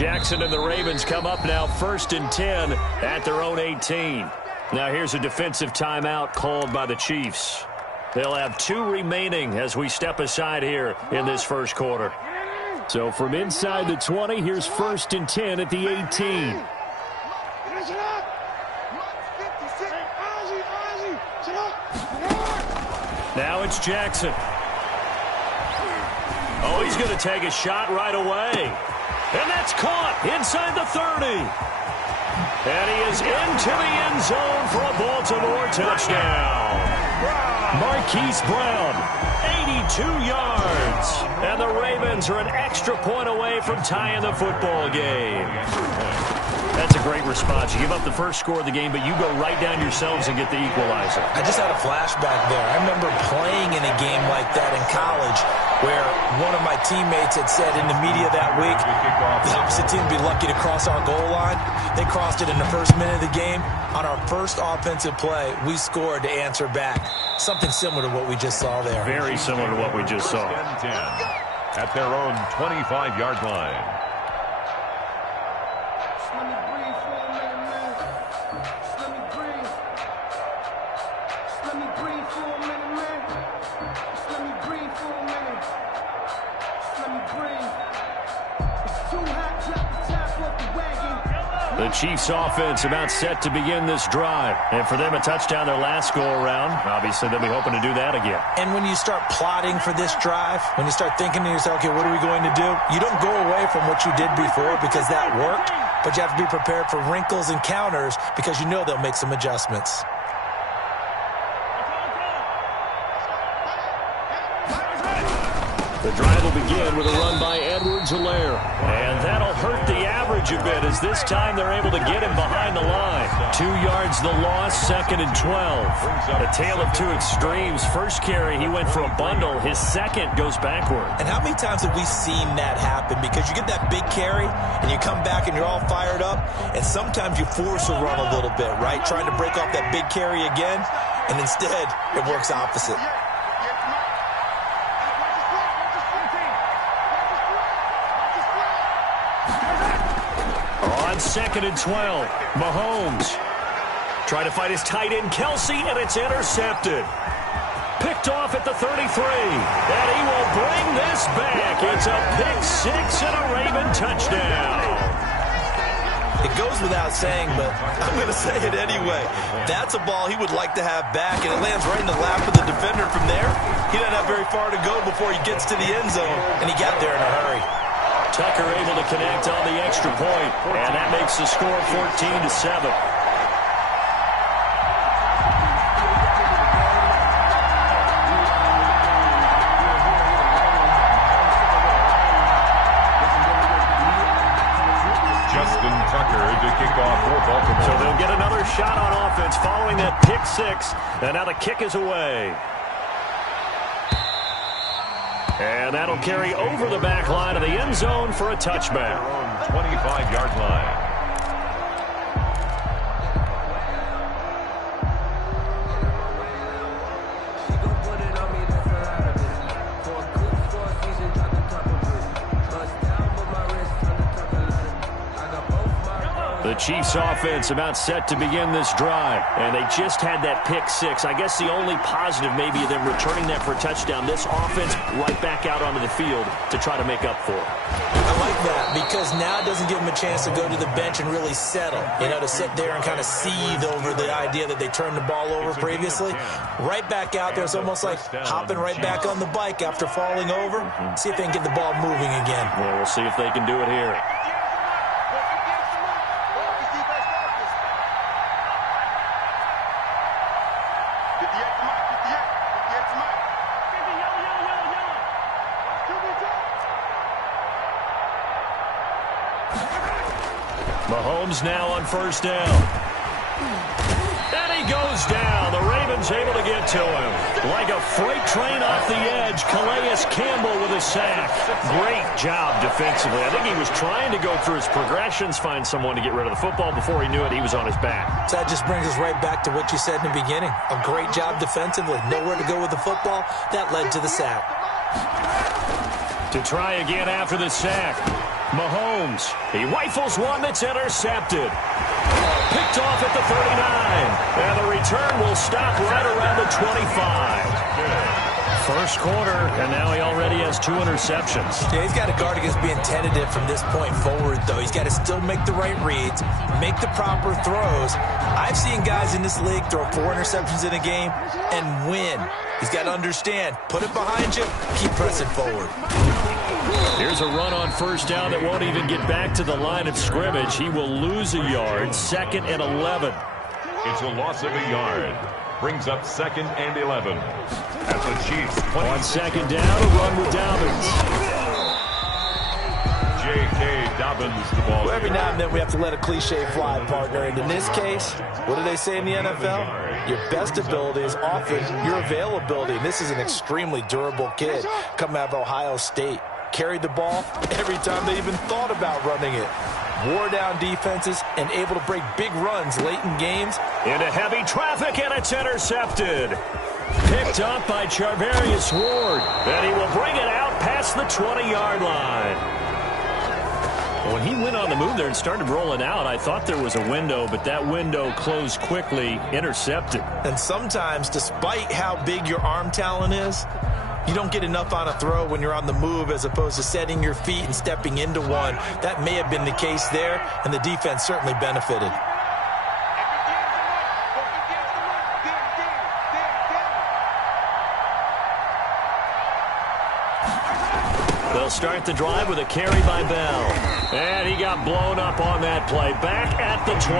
Jackson and the Ravens come up now 1st and 10 at their own 18. Now here's a defensive timeout called by the Chiefs. They'll have 2 remaining as we step aside here in this first quarter. So from inside the 20, here's 1st and 10 at the 18. Now it's Jackson. Oh, he's going to take a shot right away. And that's caught inside the 30. And he is into the end zone for a Baltimore touchdown. Marquise Brown, 82 yards. And the Ravens are an extra point away from tying the football game. That's a great response. You give up the first score of the game, but you go right down yourselves and get the equalizer. I just had a flashback there. I remember playing in a game like that in college where one of my teammates had said in the media that week, the opposite team would be lucky to cross our goal line. They crossed it in the first minute of the game. On our first offensive play, we scored to answer back. Something similar to what we just saw there. Very similar to what we just saw. 10 at their own 25-yard line. The Chiefs offense about set to begin this drive. And for them, a touchdown their last go-around. Obviously, they'll be hoping to do that again. And when you start plotting for this drive, when you start thinking to yourself, okay, what are we going to do? You don't go away from what you did before because that worked, but you have to be prepared for wrinkles and counters because you know they'll make some adjustments. The drive will begin with a run by Edwards-Helaire. And that'll hurt the average a bit as this time they're able to get him behind the line. 2 yards the loss, 2nd and 12. A tale of 2 extremes. First carry, he went for a bundle. His second goes backward. And how many times have we seen that happen? Because you get that big carry, and you come back and you're all fired up, and sometimes you force a run a little bit, right? Trying to break off that big carry again, and instead it works opposite. On 2nd and 12, Mahomes trying to fight his tight end, Kelsey, and it's intercepted. Picked off at the 33, and he will bring this back. It's a pick 6 and a Raven touchdown. It goes without saying, but I'm going to say it anyway. That's a ball he would like to have back, and it lands right in the lap of the defender from there. He doesn't have very far to go before he gets to the end zone, and he got there in a hurry. Tucker able to connect on the extra point, and that makes the score 14-7. Justin Tucker to kick off for Baltimore. So they'll get another shot on offense following that pick 6, and now the kick is away. And that'll carry over the back line of the end zone for a touchback. 25-yard line. The Chiefs offense about set to begin this drive, and they just had that pick 6. I guess the only positive maybe of them returning that for a touchdown. This offense right back out onto the field to try to make up for it. I like that because now it doesn't give them a chance to go to the bench and really settle, to sit there and kind of seethe over the idea that they turned the ball over previously. Right back out there, it's almost like hopping right back on the bike after falling over. See if they can get the ball moving again. Well, we'll see if they can do it here. Mahomes now on first down. And he goes down. The Ravens able to get to him. Like a freight train off the edge, Calais Campbell with a sack. Great job defensively. I think he was trying to go through his progressions, find someone to get rid of the football. Before he knew it, he was on his back. So that just brings us right back to what you said in the beginning. A great job defensively. Nowhere to go with the football. That led to the sack. To try again after the sack. Mahomes, he rifles one that's intercepted. Picked off at the 39. And the return will stop right around the 25. First quarter, and now he already has 2 interceptions. Yeah, he's got to guard against being tentative from this point forward, though. He's got to still make the right reads, make the proper throws. I've seen guys in this league throw 4 interceptions in a game and win. He's got to understand, put it behind you, keep pressing forward. Here's a run on first down that won't even get back to the line of scrimmage. He will lose a yard, 2nd and 11. It's a loss of a yard. Brings up 2nd and 11. As the Chiefs on 2nd down, a run with Dobbins. J.K. Dobbins, the ball. Well, every now and then we have to let a cliche fly, partner. And in this case, what do they say in the NFL? Your best ability is often your availability. And this is an extremely durable kid coming out of Ohio State. Carried the ball every time they even thought about running it. Wore down defenses and able to break big runs late in games. Into heavy traffic, and it's intercepted. Picked up by Charvarius Ward. And he will bring it out past the 20-yard line. When he went on the move there and started rolling out, I thought there was a window, but that window closed quickly, intercepted. And sometimes, despite how big your arm talent is, you don't get enough on a throw when you're on the move as opposed to setting your feet and stepping into one. That may have been the case there, and the defense certainly benefited. They'll start the drive with a carry by Bell. And he got blown up on that play. Back at the 20.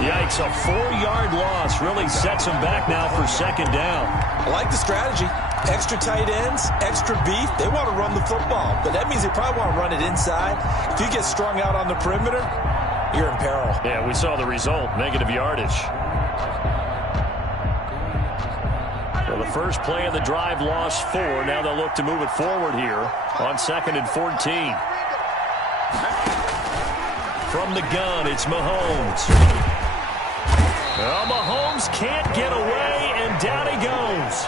Yikes, a 4-yard loss really sets him back now for 2nd down. I like the strategy. Extra tight ends, extra beef. They want to run the football, but that means they probably want to run it inside. If you get strung out on the perimeter, you're in peril. Yeah, we saw the result, negative yardage. So the first play of the drive lost 4. Now they'll look to move it forward here on 2nd and 14. From the gun, it's Mahomes. Well, Mahomes can't get away, and down he goes.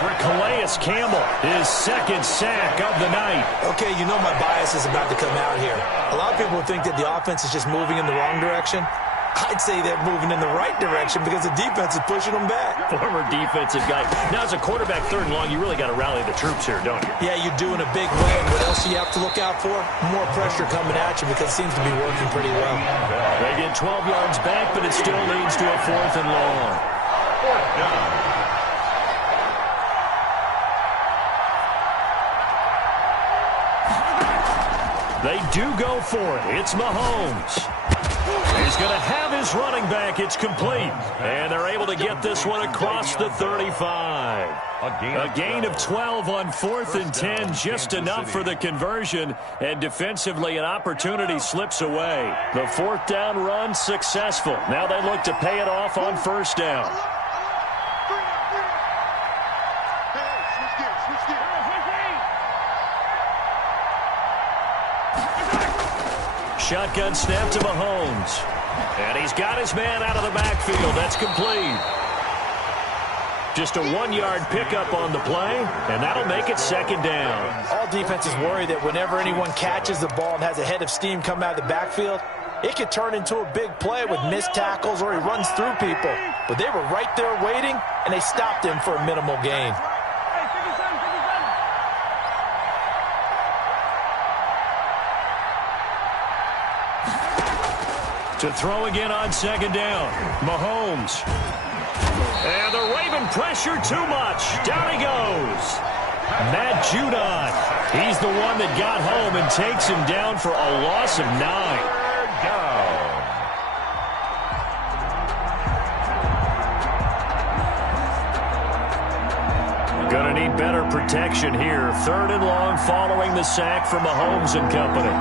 For Calais Campbell, his 2nd sack of the night. Okay, you know my bias is about to come out here. A lot of people think that the offense is just moving in the wrong direction. I'd say they're moving in the right direction because the defense is pushing them back. Former defensive guy. Now, as a quarterback 3rd and long, you really got to rally the troops here, don't you? Yeah, you're doing a big win. What else do you have to look out for? More pressure coming at you because it seems to be working pretty well. They get 12 yards back, but it still leads to a 4th and long. 4th down. They do go for it. It's Mahomes. He's going to have his running back. It's complete. And they're able to get this one across the 35. A gain of 12 on 4th and 10. Just enough for the conversion. And defensively, an opportunity slips away. The 4th down run successful. Now they look to pay it off on 1st down. Shotgun snap to Mahomes. And he's got his man out of the backfield. That's complete. Just a 1-yard pickup on the play, and that'll make it 2nd down. All defenses worry that whenever anyone catches the ball and has a head of steam come out of the backfield, it could turn into a big play with missed tackles or he runs through people. But they were right there waiting, and they stopped him for a minimal gain. To throw again on 2nd down. Mahomes. And the Raven pressure too much. Down he goes. Matt Judon. He's the one that got home and takes him down for a loss of 9. Gonna need better protection here. 3rd and long following the sack from Mahomes and company.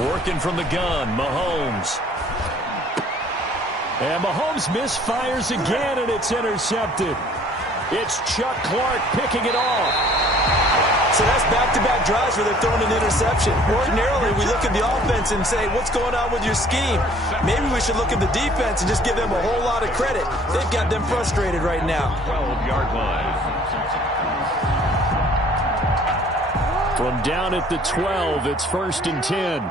Working from the gun, Mahomes. And Mahomes misfires again, and it's intercepted. It's Chuck Clark picking it off. So that's back-to-back drives where they're throwing an interception. Ordinarily, we look at the offense and say, what's going on with your scheme? Maybe we should look at the defense and just give them a whole lot of credit. They've got them frustrated right now. 12-yard line. From down at the 12, it's 1st and 10.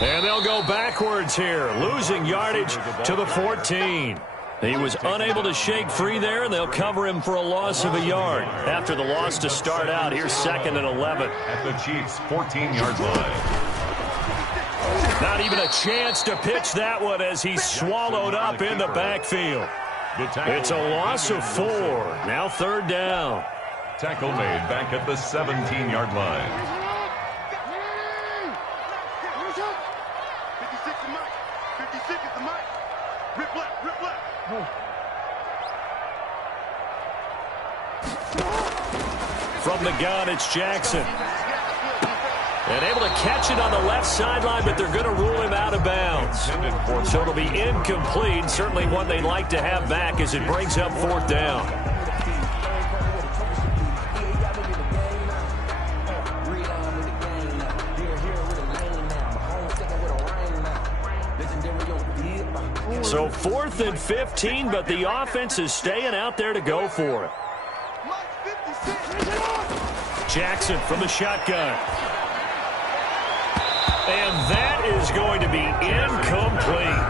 And they'll go backwards here, losing yardage to the 14. He was unable to shake free there, and they'll cover him for a loss of a yard. After the loss to start out, here's 2nd and 11. At the Chiefs' 14-yard line. Not even a chance to pitch that one as he's swallowed up in the backfield. It's a loss of 4. Now 3rd down. Tackle made back at the 17-yard line. From the gun, it's Jackson. And able to catch it on the left sideline, but they're going to rule him out of bounds. So it'll be incomplete. Certainly one they'd like to have back as it brings up 4th down. So 4th and 15, but the offense is staying out there to go for it. Jackson from the shotgun. And that is going to be incomplete.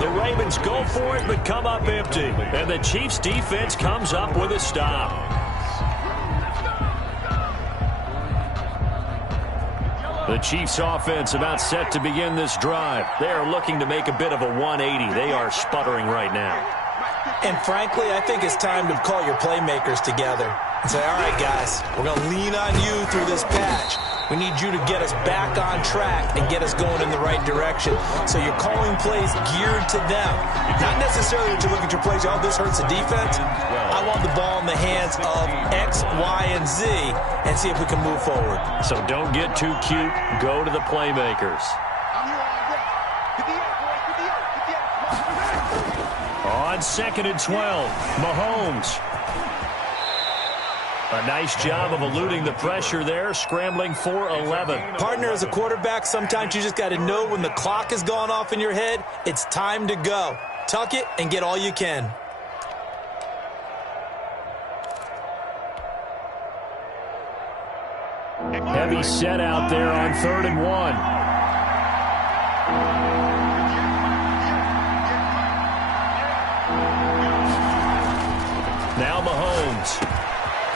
The Ravens go for it, but come up empty. And the Chiefs' defense comes up with a stop. The Chiefs' offense about set to begin this drive. They are looking to make a bit of a 180. They are sputtering right now. And frankly, I think it's time to call your playmakers together and say, all right, guys, we're going to lean on you through this patch. We need you to get us back on track and get us going in the right direction. So you're calling plays geared to them. Not necessarily that you look at your plays, oh, this hurts the defense. I want the ball in the hands of X, Y, and Z and see if we can move forward. So don't get too cute. Go to the playmakers. On 2nd and 12, Mahomes. A nice job of eluding the pressure there, scrambling for 11. Partner, as a quarterback, sometimes you just got to know when the clock has gone off in your head, it's time to go. Tuck it and get all you can. Heavy set out there on 3rd and 1. Now Mahomes.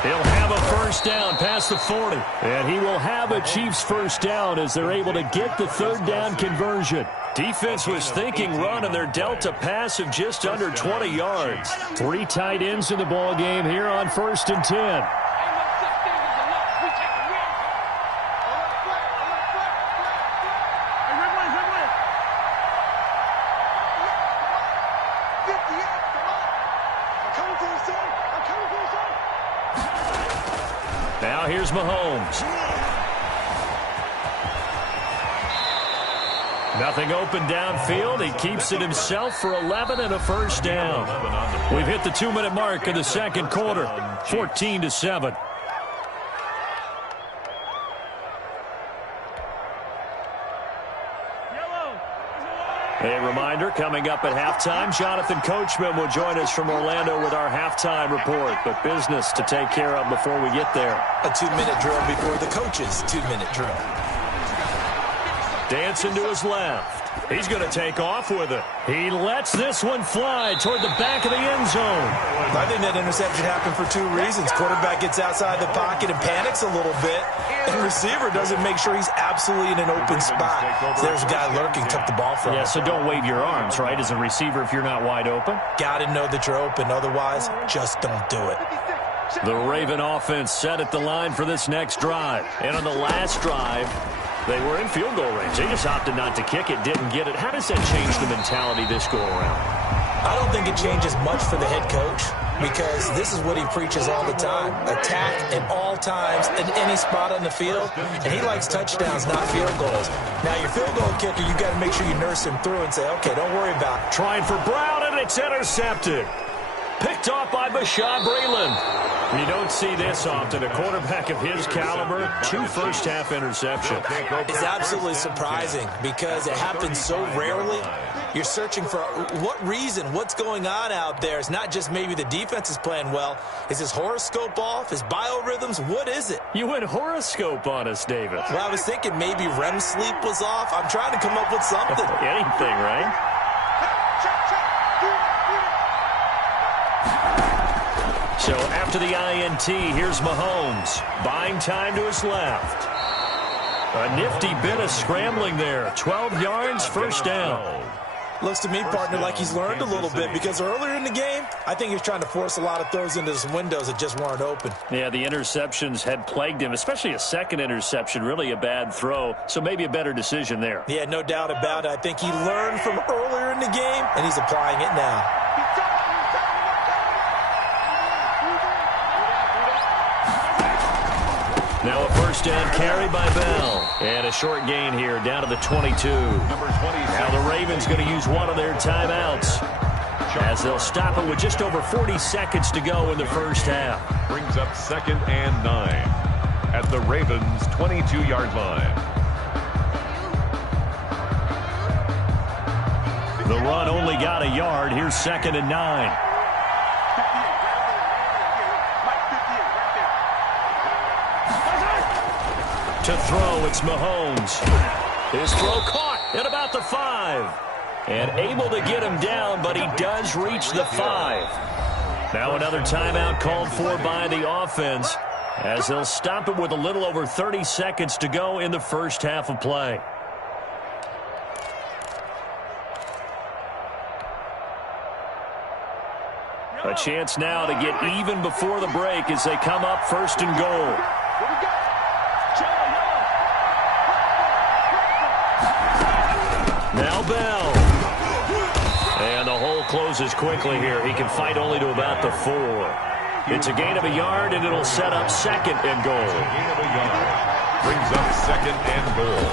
He'll have a first down past the 40. And he will have a Chiefs first down as they're able to get the 3rd down conversion. Defense was thinking run, and they're dealt a pass of just under 20 yards. 3 tight ends in the ball game here on 1st and 10. Now here's Mahomes. Nothing open downfield. He keeps it himself for 11 and a first down. We've hit the 2-minute mark of the 2nd quarter. 14-7. A reminder, coming up at halftime, Jonathan Coachman will join us from Orlando with our halftime report. But business to take care of before we get there. A 2-minute drill before the coach's 2-minute drill. Dancing to his left. He's going to take off with it. He lets this one fly toward the back of the end zone. I think that interception happened for 2 reasons. Quarterback gets outside the pocket and panics a little bit. And receiver doesn't make sure he's absolutely in an open spot. So there's a guy lurking, took the ball from him. Yeah, so don't wave your arms, right, as a receiver if you're not wide open. Got to know that you're open. Otherwise, just don't do it. The Raven offense set at the line for this next drive. And on the last drive, they were in field goal range. They just opted not to kick it, didn't get it. How does that change the mentality this go around? I don't think it changes much for the head coach because this is what he preaches all the time. Attack at all times in any spot on the field, and he likes touchdowns, not field goals. Now, your field goal kicker, you got to make sure you nurse him through and say, okay, don't worry about it. Trying for Brown, and it's intercepted. Picked off by Bashaud Breeland. You don't see this often. A quarterback of his caliber, 2 first-half interceptions. It's absolutely surprising because it happens so rarely. You're searching for what reason, what's going on out there. It's not just maybe the defense is playing well. Is his horoscope off? His biorhythms? What is it? You went horoscope on us, David. Well, I was thinking maybe REM sleep was off. I'm trying to come up with something. Anything, right? So after the INT, here's Mahomes. Buying time to his left. A nifty bit of scrambling there. 12 yards, first down. Looks to me, partner, like he's learned a little bit because earlier in the game, I think he was trying to force a lot of throws into some windows that just weren't open. Yeah, the interceptions had plagued him, especially a second interception, really a bad throw, so maybe a better decision there. Yeah, no doubt about it. I think he learned from earlier in the game, and he's applying it now. Now a first down carry by Bell. And a short gain here down to the 22. Now the Ravens going to use one of their timeouts as they'll stop it with just over 40 seconds to go in the first half. Brings up 2nd and 9 at the Ravens' 22-yard line. The run only got a yard. Here's 2nd and 9. To throw, it's Mahomes. His throw caught at about the 5. And able to get him down, but he does reach the 5. Now another timeout called for by the offense as they'll stop it with a little over 30 seconds to go in the first half of play. A chance now to get even before the break as they come up 1st and goal. Now Bell. And the hole closes quickly here. He can fight only to about the 4. It's a gain of a yard, and it'll set up 2nd and goal. Gain of a yard. Brings up 2nd and goal.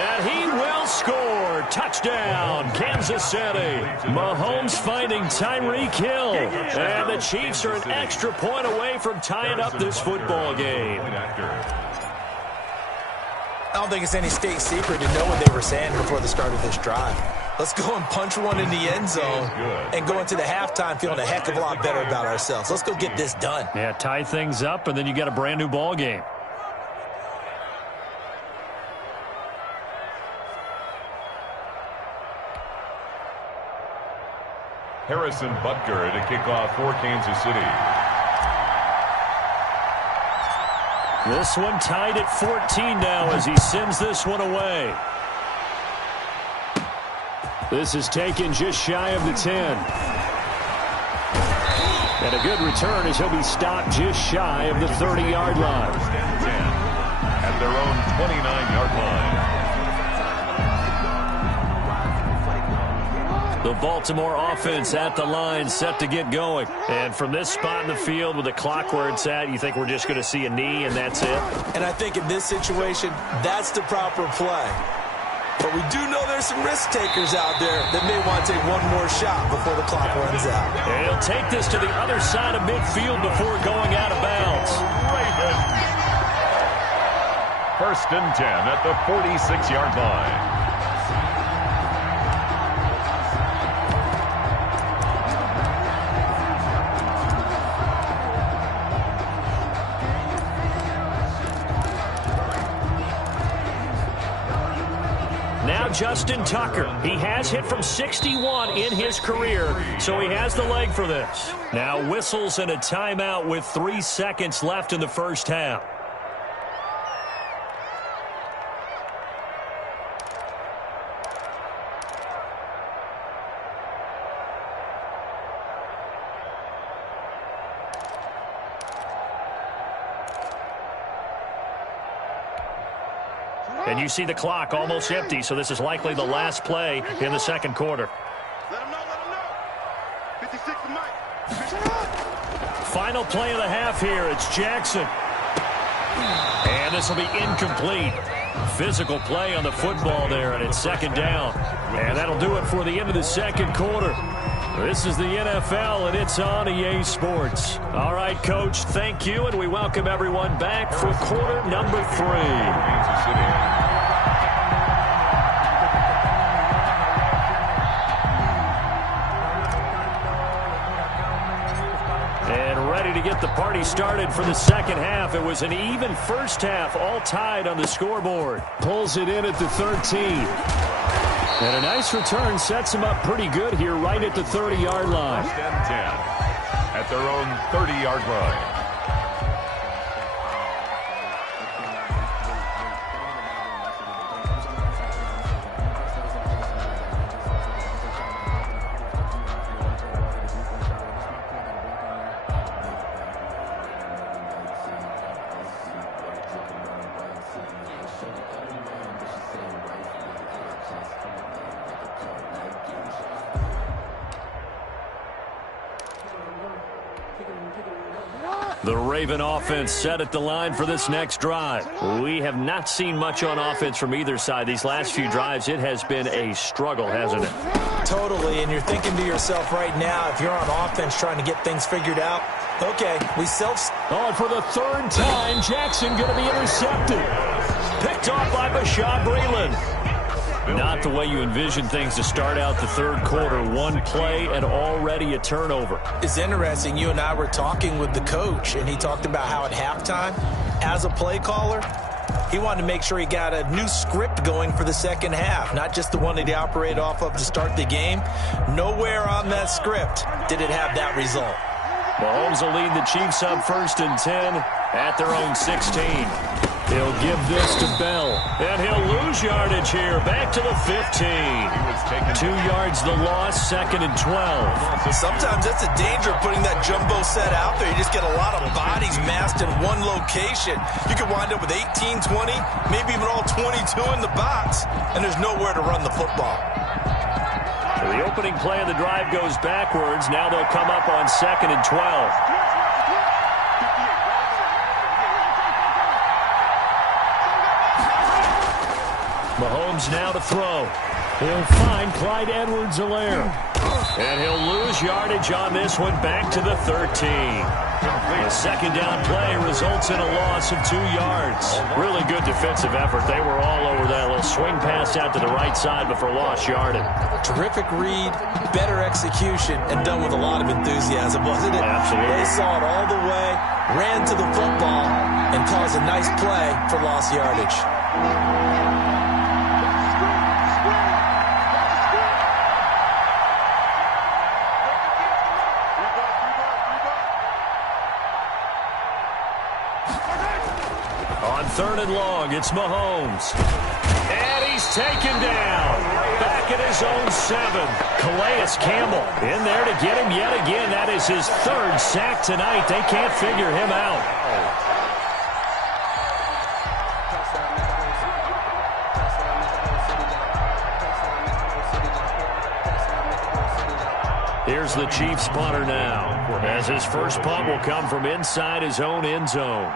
And he will score. Touchdown, Kansas City. Mahomes finding Tyreek Hill. And the Chiefs are an extra point away from tying up this football game. I don't think it's any state secret to know what they were saying before the start of this drive. Let's go and punch one in the end zone and go into the halftime feeling a heck of a lot better about ourselves. Let's go get this done. Yeah, tie things up, and then you got a brand-new ball game. Harrison Butker to kick off for Kansas City. This one tied at 14 now as he sends this one away. This is taken just shy of the 10. And a good return as he'll be stopped just shy of the 30-yard line. At their own 29-yard line. The Baltimore offense at the line, set to get going. And from this spot in the field with the clock where it's at, you think we're just going to see a knee and that's it? And I think in this situation, that's the proper play. But we do know there's some risk takers out there that may want to take one more shot before the clock runs out. And he'll take this to the other side of midfield before going out of bounds. First and 10 at the 46-yard line. Justin Tucker. He has hit from 61 in his career, so he has the leg for this. Now whistles and a timeout with 3 seconds left in the first half. And you see the clock almost empty, so this is likely the last play in the second quarter. Let him know, let him know. Final play of the half here. It's Jackson. And this will be incomplete. Physical play on the football there, and it's second down. And that'll do it for the end of the second quarter. This is the NFL, and it's on EA Sports. All right, Coach, thank you, and we welcome everyone back for quarter number 3. To get the party started for the second half. It was an even first half, all tied on the scoreboard. Pulls it in at the 13. And a nice return sets him up pretty good here right at the 30-yard line. 10 at their own 30-yard line. The Raven offense set at the line for this next drive. We have not seen much on offense from either side. These last few drives, it has been a struggle, hasn't it? Totally, and you're thinking to yourself right now, if you're on offense trying to get things figured out, okay, we Oh, and for the third time, Jackson going to be intercepted. Picked off by Bashaud Breeland. Not the way you envision things to start out the third quarter. One play and already a turnover. It's interesting. You and I were talking with the coach, and he talked about how at halftime, as a play caller, he wanted to make sure he got a new script going for the second half, not just the one that he operated off of to start the game. Nowhere on that script did it have that result. Mahomes will lead the Chiefs up 1st and 10 at their own 16. He'll give this to Bell, and he'll lose yardage here. Back to the 15. 2 yards the loss, 2nd and 12. Sometimes that's the danger of putting that jumbo set out there. You just get a lot of bodies massed in one location. You could wind up with 18, 20, maybe even all 22 in the box, and there's nowhere to run the football. So the opening play of the drive goes backwards. Now they'll come up on 2nd and 12. Mahomes now to throw. He'll find Clyde Edwards-Helaire. And he'll lose yardage on this one, back to the 13. The second down play results in a loss of 2 yards. Really good defensive effort. They were all over that little swing pass out to the right side, but for lost yardage. Terrific read, better execution, and done with a lot of enthusiasm, wasn't it? Absolutely. They saw it all the way, ran to the football, and caused a nice play for lost yardage. On 3rd and long, it's Mahomes. And he's taken down. Back at his own 7. Calais Campbell in there to get him yet again. That is his 3rd sack tonight. They can't figure him out. Here's the Chiefs punter now, as his first punt will come from inside his own end zone.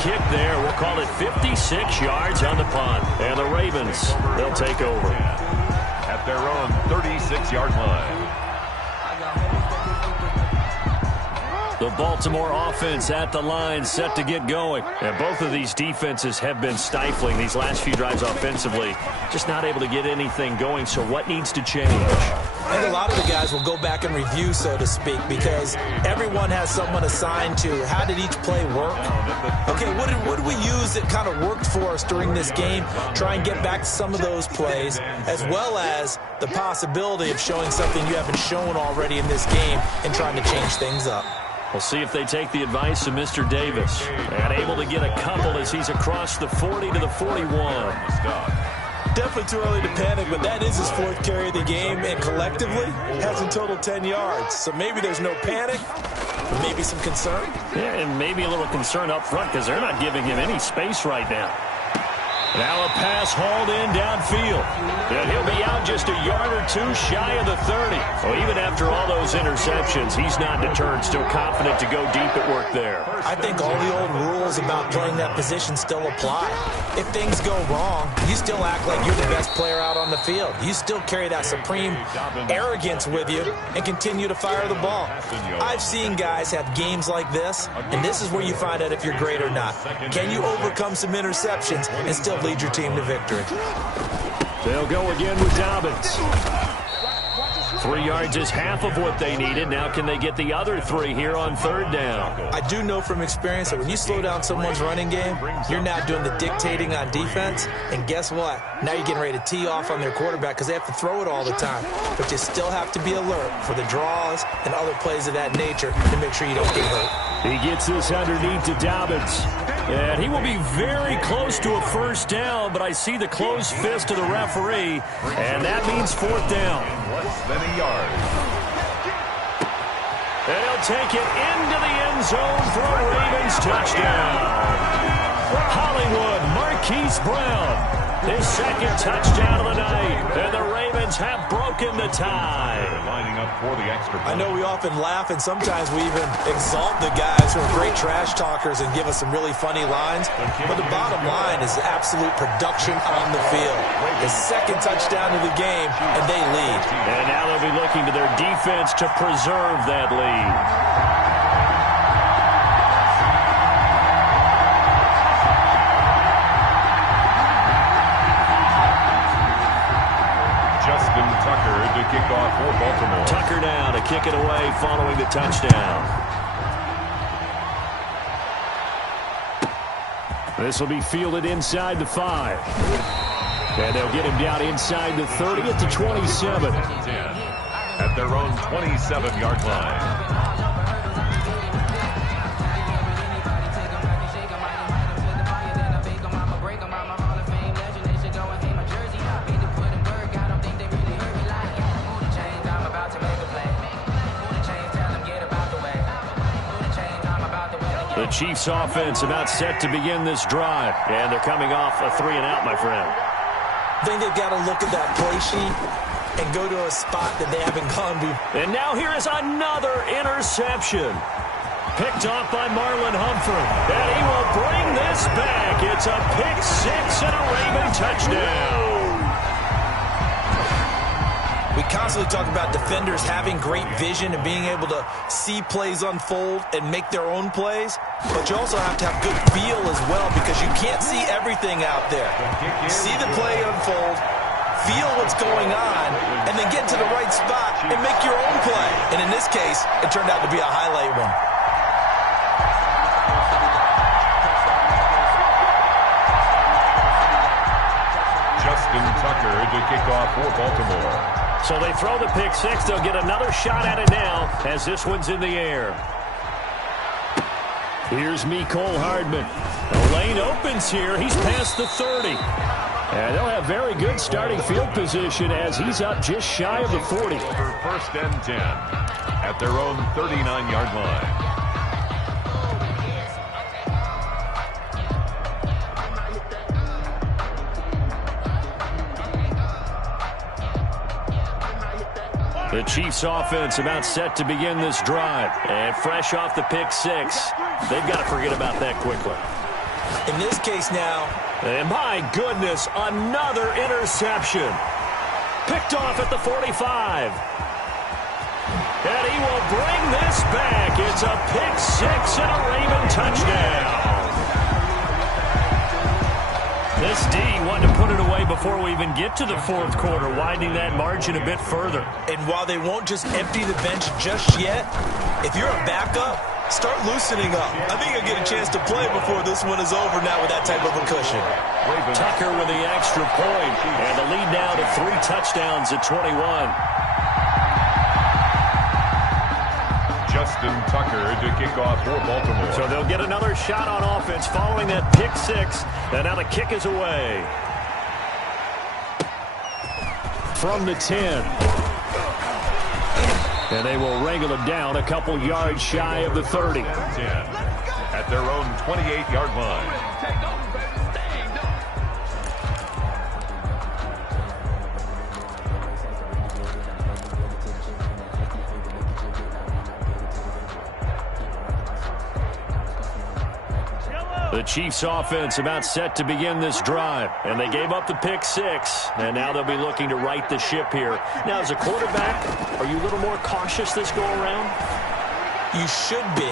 Kick there. We'll call it 56 yards on the punt. And the Ravens, they'll take over. At their own 36-yard line. The Baltimore offense at the line, set to get going. And both of these defenses have been stifling these last few drives offensively. Just not able to get anything going, so what needs to change? I think a lot of the guys will go back and review, so to speak, because everyone has someone assigned to how did each play work. Okay, what did we use that kind of worked for us during this game? Try and get back to some of those plays, as well as the possibility of showing something you haven't shown already in this game and trying to change things up. We'll see if they take the advice of Mr. Davis. And able to get a couple as he's across the 40 to the 41. Definitely too early to panic, but that is his 4th carry of the game, and collectively has in total 10 yards. So maybe there's no panic, Maybe some concern? Yeah, and maybe a little concern up front because they're not giving him any space right now. Now a pass hauled in downfield. And he'll be out just a yard or two shy of the 30. Well, even after all those interceptions, he's not deterred, still confident to go deep at work there. I think all the old rules about playing that position still apply. If things go wrong, you still act like you're the best player out on the field. You still carry that supreme arrogance with you and continue to fire the ball. I've seen guys have games like this, and this is where you find out if you're great or not. Can you overcome some interceptions and still lead your team to victory? They'll go again with Dobbins. 3 yards is half of what they needed. Now can they get the other 3 here on third down? I do know from experience that when you slow down someone's running game, you're now doing the dictating on defense. And guess what? Now you're getting ready to tee off on their quarterback because they have to throw it all the time. But you still have to be alert for the draws and other plays of that nature to make sure you don't get hurt. He gets this underneath to Dobbins. And he will be very close to a first down, but I see the closed fist of the referee, and that means fourth down. Less than a yard. And he'll take it into the end zone for a Ravens touchdown. Hollywood Marquise Brown, his second touchdown of the night, and the Ravens have broken the tie. Lining up for the extra point. I know we often laugh, and sometimes we even exalt the guys who are great trash talkers and give us some really funny lines. But the bottom line is absolute production on the field. His second touchdown of the game, and they lead. And now they'll be looking to their defense to preserve that lead. To kick off for Baltimore. Tucker now to kick it away following the touchdown. This will be fielded inside the 5. And they'll get him down inside the 30 at the 27. 10 at their own 27-yard line. The Chiefs offense about set to begin this drive. And thee coming off a 3-and-out, my friend. I think they've got to look at that play sheet and go to a spot that they haven't gone before. And now here is another interception. Picked off by Marlon Humphrey. And he will bring this back. It's a pick 6 and a Raven touchdown. We constantly talk about defenders having great vision and being able to see plays unfold and make their own plays. But you also have to have good feel as well because you can't see everything out there. See the play unfold, feel what's going on, and then get to the right spot and make your own play. And in this case, it turned out to be a highlight one. Justin Tucker to kick off for Baltimore. So they throw the pick 6. They'll get another shot at it now as this one's in the air. Here's Mecole Hardman. The lane opens here. He's past the 30. And they'll have very good starting field position as he's up just shy of the 40. For first and 10 at their own 39-yard line. The Chiefs offense about set to begin this drive. And fresh off the pick 6, they've got to forget about that quickly. In this case now. And my goodness, another interception. Picked off at the 45. And he will bring this back. It's a pick 6 and a Raven touchdown. This D wanted to put it away before we even get to the fourth quarter, widening that margin a bit further. And while they won't just empty the bench just yet, if you're a backup, start loosening up. I think you'll get a chance to play before this one is over now with that type of a cushion. Tucker with the extra point, and the lead now to 3 touchdowns at 21. Justin Tucker to kick off for Baltimore. So they'll get another shot on offense following that pick 6. And now the kick is away. From the 10. And they will wrangle it down a couple yards shy of the 30. 10 at their own 28-yard line. The Chiefs offense about set to begin this drive, and they gave up the pick 6, and now they'll be looking to right the ship here. Now, as a quarterback, are you a little more cautious this go-around? You should be,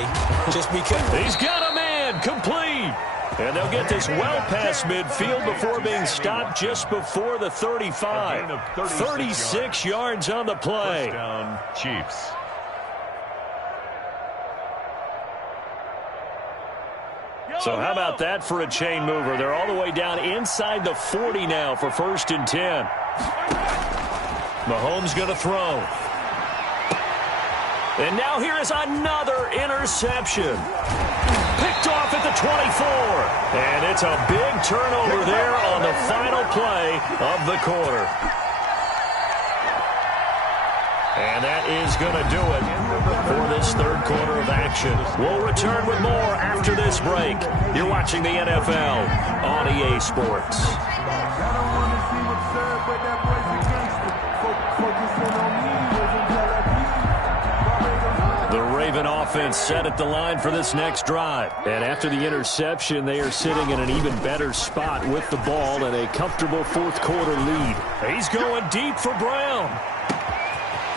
just because. He's got a man, complete. And they'll get this well past midfield before being stopped just before the 35. 36 yards on the play. Touchdown, Chiefs. So how about that for a chain mover? They're all the way down inside the 40 now for 1st and 10. Mahomes going to throw. And now here is another interception. Picked off at the 24. And it's a big turnover there on the final play of the quarter. And that is going to do it for this third quarter of action. We'll return with more after this break. You're watching the NFL on EA Sports. The Raven offense set at the line for this next drive. And after the interception, they are sitting in an even better spot with the ball and a comfortable fourth quarter lead. He's going deep for Brown.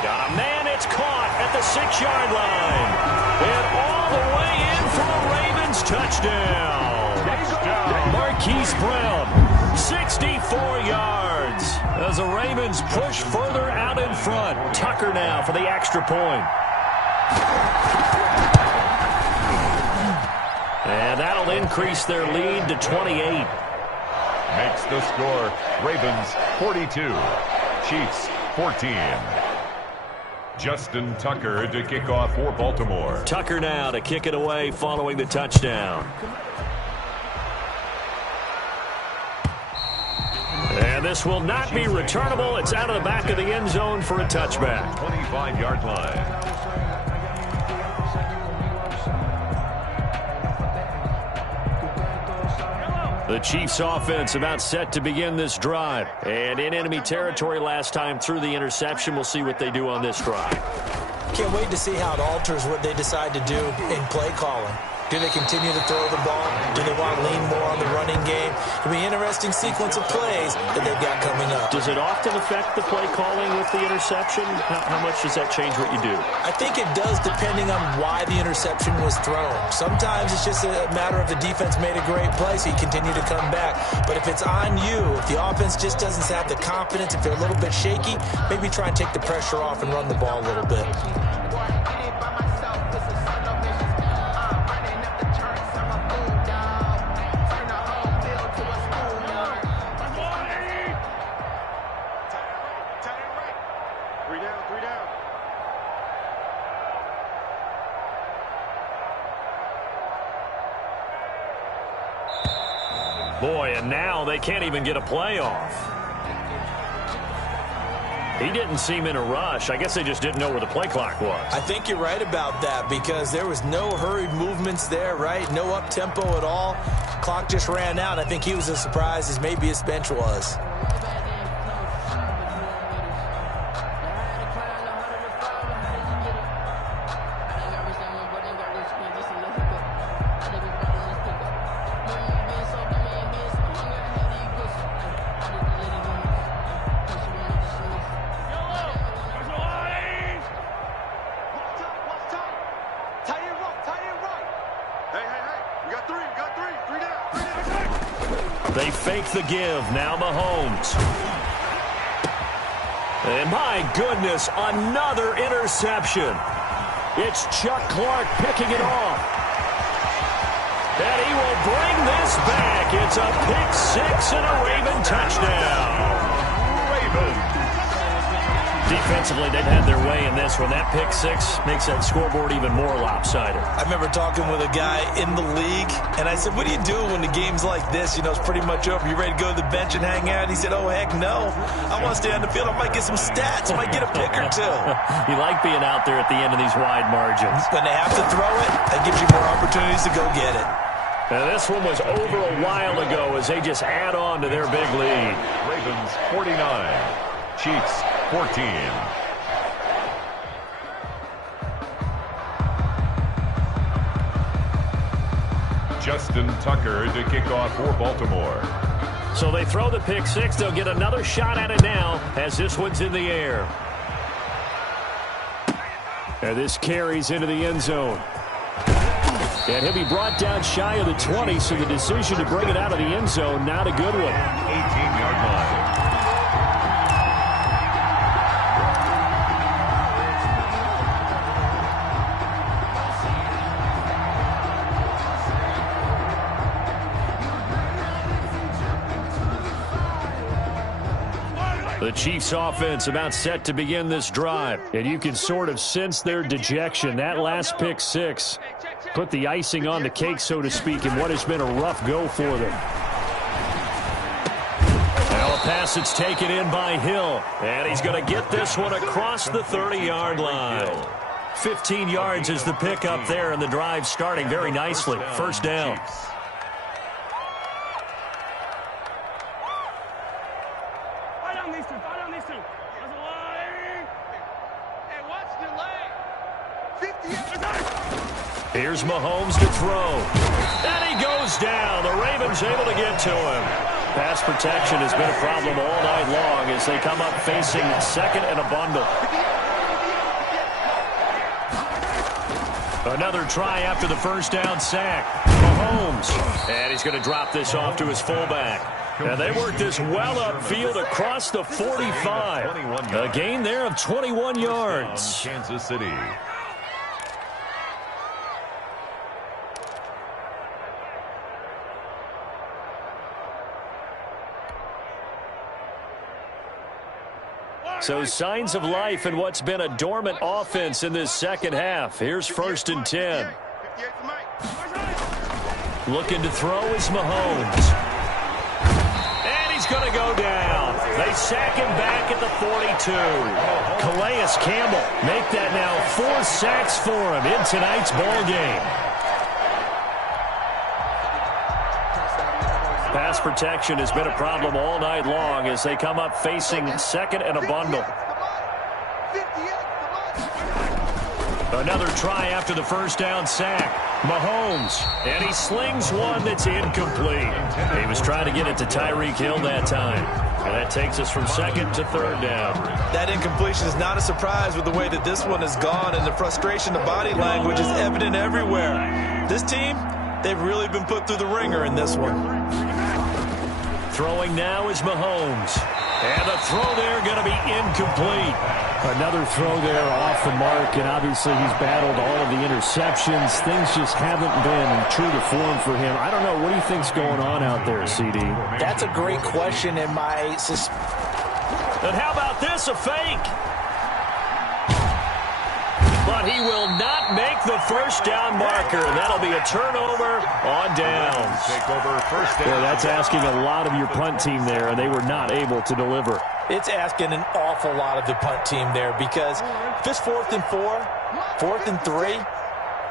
Got a man, it's caught at the 6-yard line. And all the way in for a Ravens touchdown. Marquise Brown, 64 yards. As the Ravens push further out in front. Tucker now for the extra point. And that'll increase their lead to 28. Makes the score Ravens 42, Chiefs 14. Justin Tucker to kick off for Baltimore. Tucker now to kick it away following the touchdown. And this will not be returnable. It's out of the back of the end zone for a touchback. 25-yard line. The Chiefs offense about set to begin this drive. And in enemy territory last time through the interception. We'll see what they do on this drive. Can't wait to see how it alters what they decide to do in play calling. Do they continue to throw the ball? Do they want to lean more on the running game? It'll be an interesting sequence of plays that they've got coming up. Does it often affect the play calling with the interception? How much does that change what you do? I think it does depending on why the interception was thrown. Sometimes it's just a matter of the defense made a great play, so you continue to come back. But if it's on you, if the offense just doesn't have the confidence, if they're a little bit shaky, maybe try and take the pressure off and run the ball a little bit. Boy, and now they can't even get a play off. He didn't seem in a rush. I guess they just didn't know where the play clock was. I think you're right about that because there was no hurried movements there, right? No up-tempo at all. Clock just ran out. I think he was as surprised as maybe his bench was. They fake the give. Now Mahomes. And my goodness, another interception. It's Chuck Clark picking it off. And he will bring this back. It's a pick 6 and a Raven touchdown. Ravens Defensively, they've had their way in this one. That pick six makes that scoreboard even more lopsided. I remember talking with a guy in the league, and I said, what do you do when the game's like this? You know, it's pretty much over. You ready to go to the bench and hang out? He said, oh, heck no. I want to stay on the field. I might get some stats. I might get a pick or two. You like being out there at the end of these wide margins. When they have to throw it, that gives you more opportunities to go get it. Now, this one was over a while ago as they just add on to their big lead. Ravens 49, Chiefs 14. Justin Tucker to kick off for Baltimore. So they throw the pick six. They'll get another shot at it now as this one's in the air. And this carries into the end zone. And he'll be brought down shy of the 20, so the decision to bring it out of the end zone, not a good one. 18-yard line. The Chiefs offense about set to begin this drive, and you can sort of sense their dejection. That last pick six put the icing on the cake, so to speak, in what has been a rough go for them. Now a pass that's taken in by Hill, and he's going to get this one across the 30-yard line. 15 yards is the pickup there, and the drive starting very nicely. First down. Here's Mahomes to throw. And he goes down. The Ravens able to get to him. Pass protection has been a problem all night long as they come up facing second and a bundle. Another try after the first down sack. Mahomes. And he's going to drop this off to his fullback. And they work this well upfield across the 45. A gain there of 21 yards. Kansas City. So signs of life in what's been a dormant offense in this second half. Here's 1st and 10. Looking to throw is Mahomes. And he's going to go down. They sack him back at the 42. Calais Campbell make that now 4 sacks for him in tonight's ball game. Pass protection has been a problem all night long as they come up facing second and a bundle. Another try after the first down sack. Mahomes, and he slings one that's incomplete. He was trying to get it to Tyreek Hill that time. And that takes us from second to third down. That incompletion is not a surprise with the way that this one has gone, and the frustration, the body language is evident everywhere. This team, they've really been put through the ringer in this one. Throwing now is Mahomes. And the throw there going to be incomplete. Another throw there off the mark, and obviously he's battled all of the interceptions. Things just haven't been true to form for him. I don't know. What do you think's going on out there, CD? That's a great question, and my And how about this, a fake? But he will not make the first down marker. That'll be a turnover on downs. Take over first down. Yeah, that's asking a lot of your punt team there, and they were not able to deliver. It's asking an awful lot of the punt team there, because if it's 4th and 4, 4th and 3,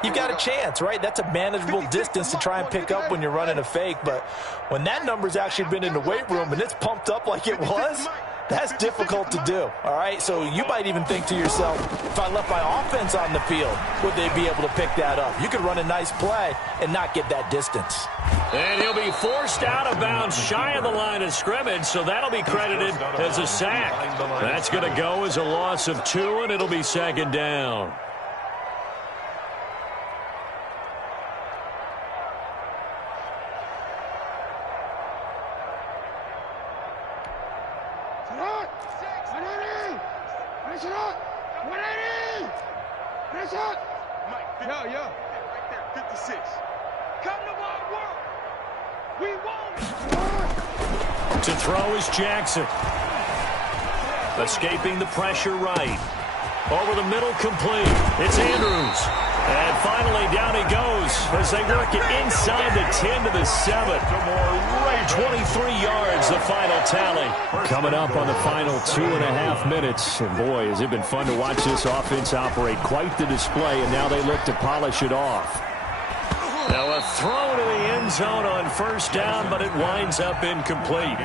you've got a chance, right? That's a manageable distance to try and pick up when you're running a fake. But when that number's actually been in the weight room and it's pumped up like it was, that's difficult to do, all right? So you might even think to yourself, if I left my offense on the field, would they be able to pick that up? You could run a nice play and not get that distance. And he'll be forced out of bounds shy of the line of scrimmage, so that'll be credited as a sack. That's going to go as a loss of 2, and it'll be second down. To throw is Jackson. Escaping the pressure right. Over the middle, complete. It's Andrews. And finally, down he goes as they work it inside the 10 to the 7. 23 yards, the final tally. Coming up on the final 2.5 minutes. And boy, has it been fun to watch this offense operate. Quite the display, and now they look to polish it off. Now a throw to the end zone on first down, but it winds up incomplete.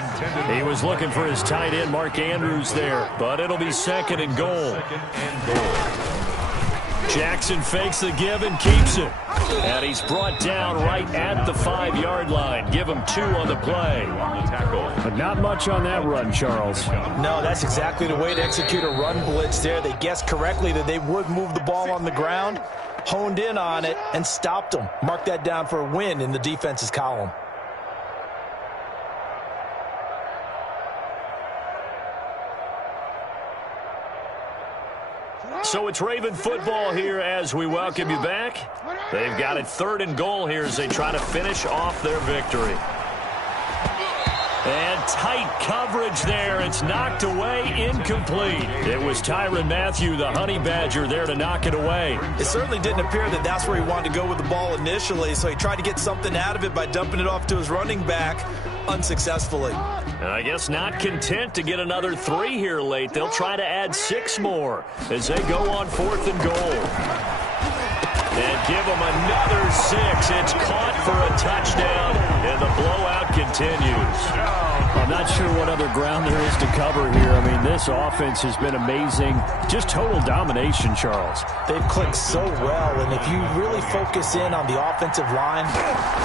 He was looking for his tight end, Mark Andrews, there, but it'll be second and goal. Jackson fakes the give and keeps it. And he's brought down right at the 5-yard line. Give him 2 on the play. But not much on that run, Charles. No, that's exactly the way to execute a run blitz there. They guessed correctly that they would move the ball on the ground, honed in on it, and stopped them. Mark that down for a win in the defense's column. So it's Raven football here as we welcome you back. They've got it 3rd and goal here as they try to finish off their victory. And tight coverage there. It's knocked away, incomplete. It was Tyrann Mathieu, the Honey Badger, there to knock it away. It certainly didn't appear that that's where he wanted to go with the ball initially, so he tried to get something out of it by dumping it off to his running back unsuccessfully. And I guess not content to get another 3 here late. They'll try to add 6 more as they go on 4th and goal. And give them another 6. It's caught for a touchdown, and the blowout continues. I'm not sure what other ground there is to cover here. I mean, this offense has been amazing. Just total domination, Charles. They've clicked so well, and if you really focus in on the offensive line,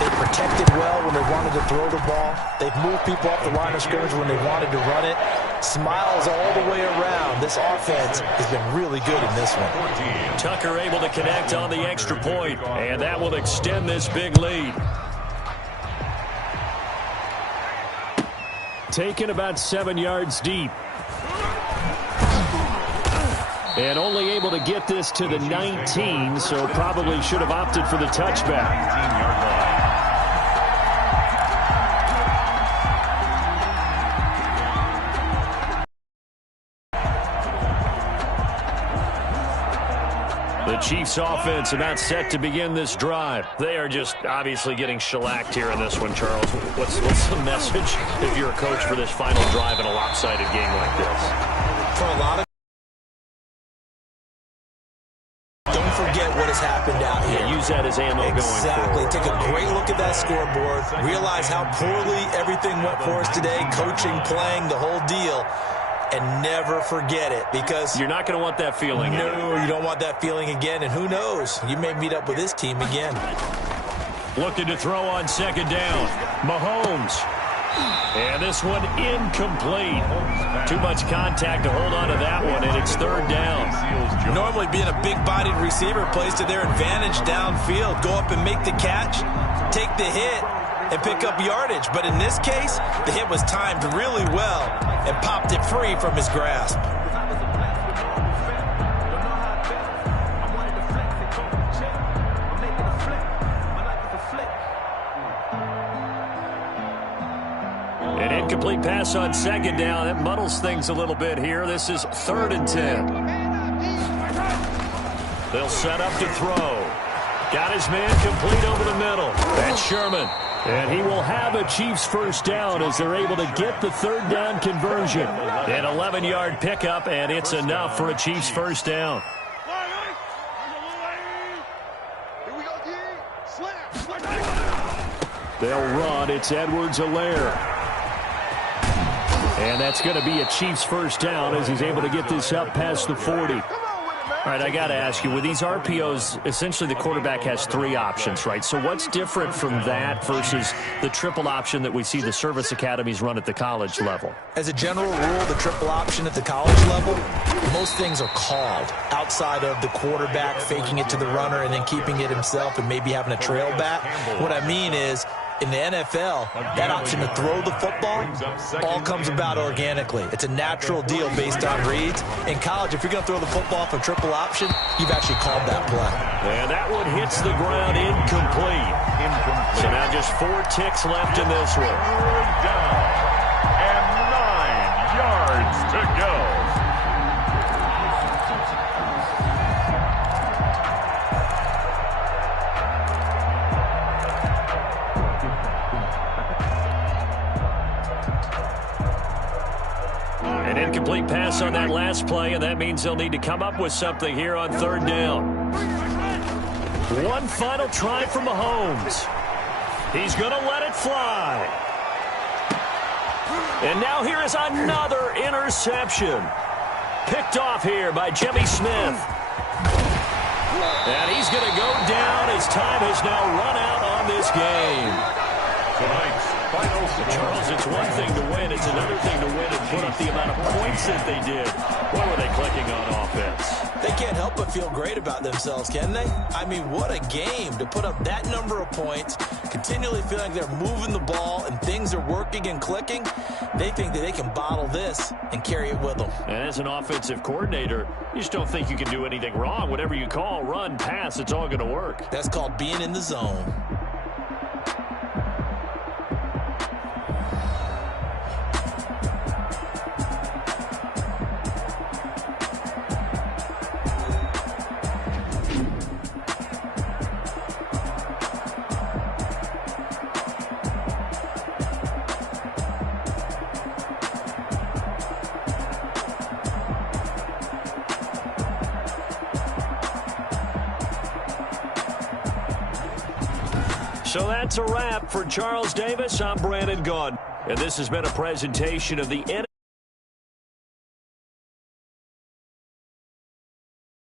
they've protected well when they wanted to throw the ball. They've moved people off the line of scrimmage when they wanted to run it. Smiles all the way around. This offense has been really good in this one. Tucker able to connect on the extra point, and that will extend this big lead. Taken about 7 yards deep. And only able to get this to the 19, so probably should have opted for the touchback. The Chiefs offense about set to begin this drive. They are just obviously getting shellacked here in this one, Charles. What's the message if you're a coach for this final drive in a lopsided game like this? For a lot of don't forget what has happened out here. Yeah, use that as ammo going forward. Exactly. Take a great look at that scoreboard. Realize how poorly everything went for us today. Coaching, playing, the whole deal. And never forget it, because you're not going to want that feeling. No, you don't want that feeling again. And who knows? You may meet up with this team again. Looking to throw on 2nd down. Mahomes. And this one incomplete. Too much contact to hold on to that one, and it's 3rd down. Normally being a big-bodied receiver plays to their advantage downfield. Go up and make the catch, take the hit, and pick up yardage. But in this case, the hit was timed really well and popped it free from his grasp. An incomplete pass on 2nd down. That muddles things a little bit here. This is 3rd and 10. They'll set up to throw. Got his man complete over the middle. That's Sherman. And he will have a Chiefs 1st down as they're able to get the 3rd down conversion. An 11-yard pickup, and it's enough for a Chiefs 1st down. They'll run. It's Edwards-Helaire. And that's going to be a Chiefs 1st down as he's able to get this up past the 40. All right, I got to ask you, with these RPOs, essentially the quarterback has 3 options, right? So what's different from that versus the triple option that we see the service academies run at the college level? As a general rule, the triple option at the college level, most things are called outside of the quarterback faking it to the runner and then keeping it himself and maybe having a trail back. What I mean is, in the NFL, that option to throw the football all comes about organically. It's a natural deal based on reads. In college, if you're going to throw the football for triple option, you've actually called that play. And that one hits the ground incomplete. So now just 4 ticks left in this one. 3rd down and 9 yards to go. Incomplete pass on that last play, and that means they'll need to come up with something here on third down. One final try for Mahomes. He's going to let it fly. And now here is another interception. Picked off here by Jimmy Smith. And he's going to go down. His time has now run out on this game. Tonight's final score. Charles, it's one thing to win. It's another thing to win and put up the amount of points that they did. What were they clicking on offense? They can't help but feel great about themselves, can they? I mean, what a game to put up that number of points, continually feeling they're moving the ball and things are working and clicking. They think that they can bottle this and carry it with them. And as an offensive coordinator, you just don't think you can do anything wrong. Whatever you call, run, pass, it's all going to work. That's called being in the zone. So that's a wrap for Charles Davis. I'm Brandon Gaudin, and this has been a presentation of the